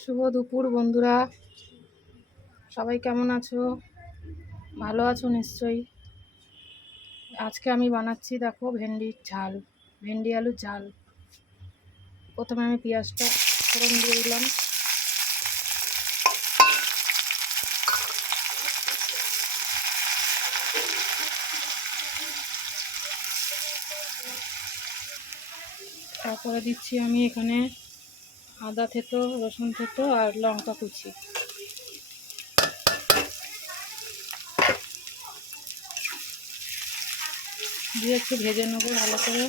শুভ দুপুর বন্ধুরা, সবাই কেমন আছো? ভালো আছো নিশ্চয়ই। আজকে আমি বানাচ্ছি দেখো ভেন্ডির ঝাল, ভেন্ডি আলুর ঝাল। প্রথমে আমি পেঁয়াজটা ফোড়ন দিয়ে দিলাম। তারপরে দিচ্ছি আমি এখানে আদা থেতো, রসুন থেতো আর লঙ্কা কুচি। দিয়ে একটু ভেজে নেবো ভালো করে।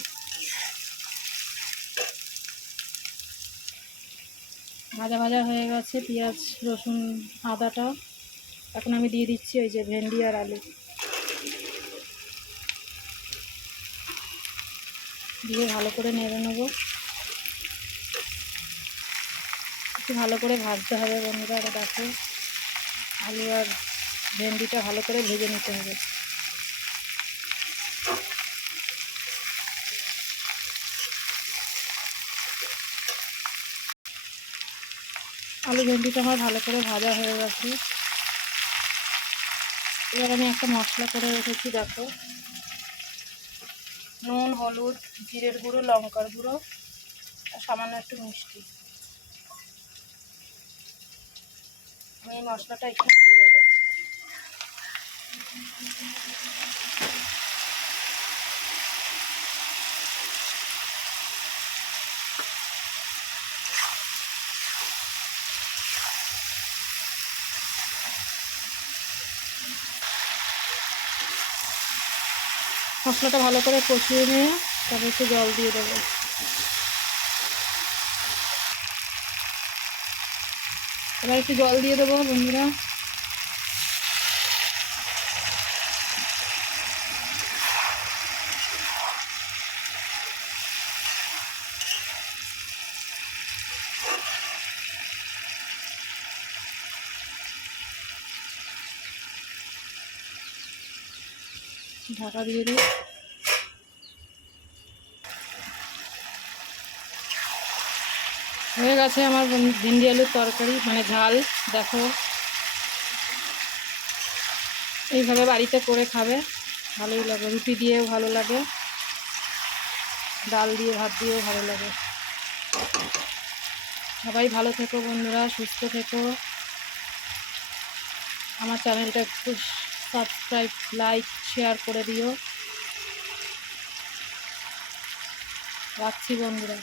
ভাজা ভাজা হয়ে গেছে পেঁয়াজ, রসুন, আদাটা। এখন আমি দিয়ে দিচ্ছি ওই যে ভেন্ডি আর আলু, দিয়ে ভালো করে নেড়ে নেবো। একটু ভালো করে ভাজতে হবে বন্ধুরা। দেখো আলু আর ভেন্ডিটা ভালো করে ভেজে নিতে হবে। আলু ভেন্ডিটা আমার ভালো করে ভাজা হয়ে গেছে। এবার আমি একটা মশলা করে রেখেছি দেখো, নুন, হলুদ, জিরের গুঁড়ো, লঙ্কার গুঁড়ো আর সামান্য একটু মিষ্টি। আমি এই মশলাটা এখানে দিয়ে দেবো। মশলাটা ভালো করে কষিয়ে নিয়ে তারপর একটু জল দিয়ে দেবো। এবার একটু জল দিয়ে দেবো বন্ধুরা। ঢাকা দিয়ে দিই। হয়ে গেছে আমার ভেন্ডি আলুর তরকারি, মানে ঝাল। দেখো এইভাবে বাড়িতে করে খাবে, ভালোই লাগে। রুটি দিয়েও ভালো লাগে, ডাল দিয়ে, ভাত দিয়েও ভালো লাগে। সবাই ভালো থেকো বন্ধুরা, সুস্থ থেকো। আমার চ্যানেলটা একটু সাবস্ক্রাইব, লাইক, শেয়ার করে দিও। রাখছি বন্ধুরা।